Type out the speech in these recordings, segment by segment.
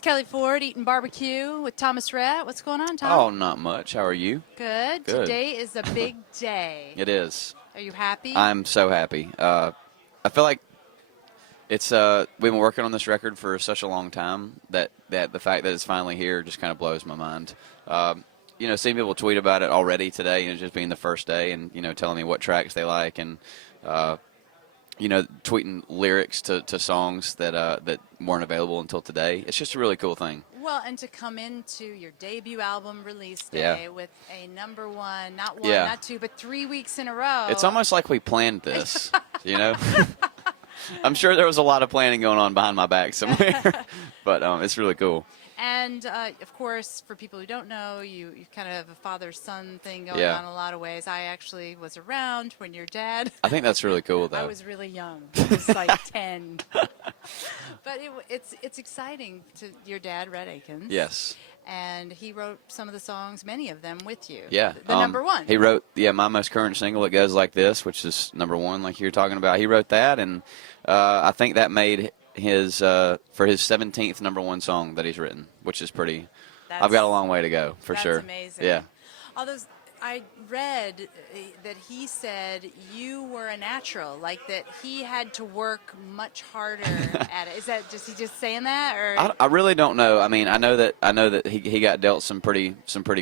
It's Kelly Ford eating barbecue with Thomas Rhett. What's going on, Tom? Oh, not much. How are you? Good. Good. Today is a big day. It is. Are you happy? I'm so happy. I feel like it's we've been working on this record for such a long time that the fact that it's finally here just kind of blows my mind. Seeing people tweet about it already today, just being the first day, and telling me what tracks they like, and tweeting lyrics to songs that weren't available until today. It's just a really cool thing. Well, and to come into your debut album release day with a number one, not one, not two, but 3 weeks in a row. It's almost like we planned this, I'm sure there was a lot of planning going on behind my back somewhere, but it's really cool. And, of course, for people who don't know, you kind of have a father-son thing going on in a lot of ways. I actually was around when your dad. I think that's really cool, though. I was really young. I was like 10. But it's exciting to your dad, Rhett Akins. Yes. And he wrote some of the songs, many of them, with you. Yeah. The number one. He wrote, my most current single, It Goes Like This, which is number one, like you were talking about. He wrote that, and I think that made his for his 17th number one song that he's written, which is pretty. I've got a long way to go for sure. That's amazing. Yeah. Although I read that he said you were a natural, like that he had to work much harder at it. Is that just he just saying that, or? I really don't know. I mean, I know that he got dealt some pretty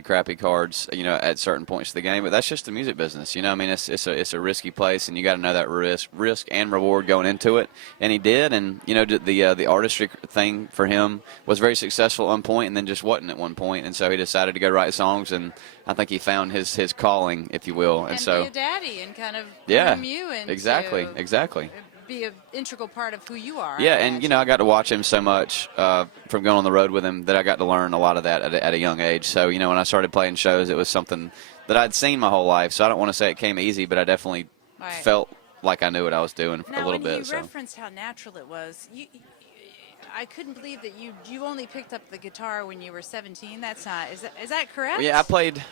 crappy cards, at certain points of the game. But that's just the music business, I mean, it's a risky place, and you got to know that risk and reward going into it. And he did, and the artistry thing for him was very successful at one point, and then just wasn't at one point. And so he decided to go write songs, and I think he found his calling, if you will. And so be a daddy and kind of groom you into exactly be an integral part of who you are. Yeah, and I got to watch him so much from going on the road with him that I got to learn a lot of that at a young age. So when I started playing shows, it was something that I'd seen my whole life. So I don't want to say it came easy, but I definitely felt like I knew what I was doing a little bit. Now, when you referenced how natural it was, I couldn't believe that you only picked up the guitar when you were 17. That's not is that correct? Well, yeah,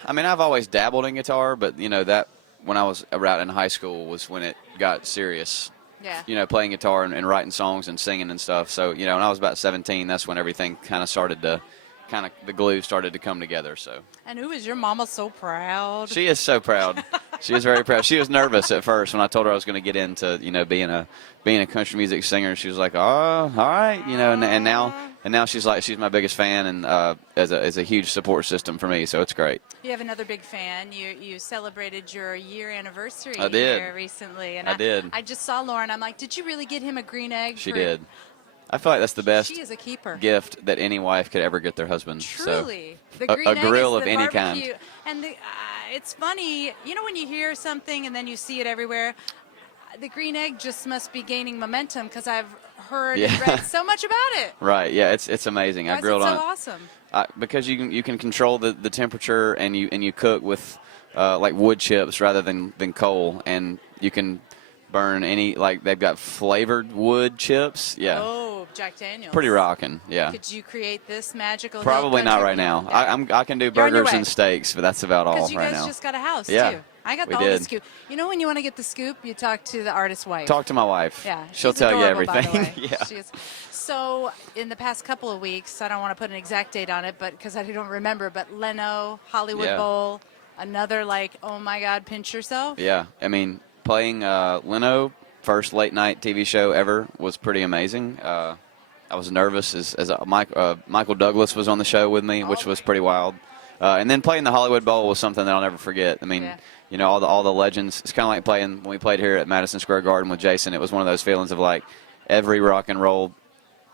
I've always dabbled in guitar, but that when I was around in high school was when it got serious. Yeah. Playing guitar and writing songs and singing and stuff. So when I was about 17, that's when everything kind of started to the glue started to come together. So. And who is your mama so proud? She is so proud. She is very proud. She was nervous at first when I told her I was going to get into being a country music singer. She was like, "Oh, all right," and now she's my biggest fan and as a huge support system for me. So it's great. You have another big fan. You celebrated your year anniversary here recently, and I did. I just saw Lauren. I'm like, did you really get him a green egg? She did. I feel like that's the best she is a keeper. gift that any wife could ever get their husband. Truly. So, the green egg grill is of the any barbecue. kind. And it's funny, when you hear something and then you see it everywhere, the green egg just must be gaining momentum because I've heard and read so much about it. Right, yeah, it's amazing. Why I grilled is it on so awesome? because you can control the temperature and you cook with like wood chips rather than coal, and you can burn they've got flavored wood chips. Yeah. Oh, Jack Daniels. Pretty rocking, yeah. Could you create this magical? Probably not right now. I can do burgers and steaks, but that's about all right now. Because you guys just got a house, yeah, too. I got the scoop. When you want to get the scoop, you talk to the artist's wife. Talk to my wife. Yeah. She'll tell you everything. Yeah. She is. So in the past couple of weeks, I don't want to put an exact date on it, but because I don't remember, but Leno, Hollywood Bowl, another oh my God, pinch yourself. Yeah. I mean, playing Leno, first late night TV show ever, was pretty amazing. I was nervous as Michael Douglas was on the show with me, which was pretty wild. And then playing the Hollywood Bowl was something that I'll never forget. I mean, all the legends. It's kind of like playing when we played here at Madison Square Garden with Jason. It was one of those feelings of like every rock and roll,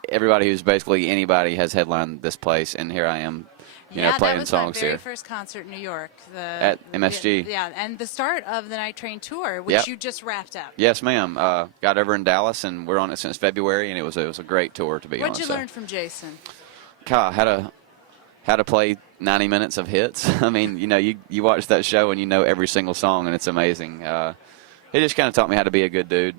everybody who's basically anybody has headlined this place, and here I am. Playing songs here. That was my very first concert in New York. At MSG. And the start of the Night Train tour, which you just wrapped up. Yes, ma'am. Got over in Dallas, and we're on it since February, and it was a great tour to be on. What'd you learn from Jason? How to play 90 minutes of hits. I mean, you watch that show and you know every single song, and it's amazing. He just kind of taught me how to be a good dude.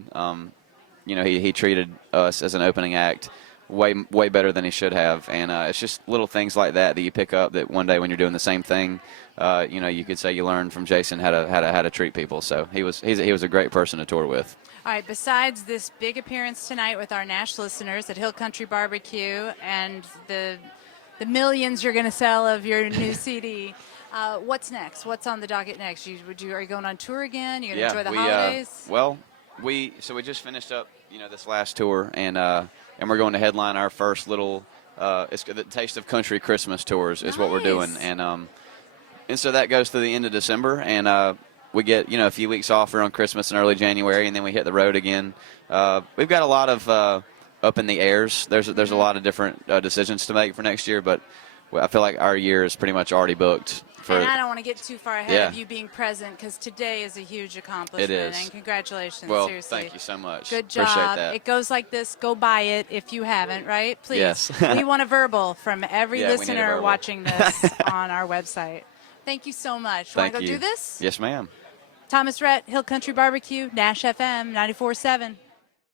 He treated us as an opening act way better than he should have. And it's just little things like that you pick up that one day when you're doing the same thing, you could say you learned from Jason how to treat people. So he was a great person to tour with. All right, besides this big appearance tonight with our NASH listeners at Hill Country BBQ and the millions you're going to sell of your new CD, what's next? What's on the docket next? Are you going on tour again? You're going to enjoy the holidays? We just finished up, this last tour, and we're going to headline our first little it's the Taste of Country Christmas tours is what we're doing, and so that goes to the end of December, and we get a few weeks off around Christmas and early January, and then we hit the road again. We've got a lot of up in the airs. There's a lot of different decisions to make for next year, but I feel like our year is pretty much already booked. And I don't want to get too far ahead of you being present, because today is a huge accomplishment. It is. And congratulations, well, seriously. Thank you so much. Good job. Appreciate that. It goes like this. Go buy it if you haven't, right? Please. Yes. We want a verbal from every Yeah, we need a listener verbal. watching this on our website. Thank you so much. Want to go do this? Yes, ma'am. Thomas Rhett, Hill Country BBQ, NASH FM, 94.7.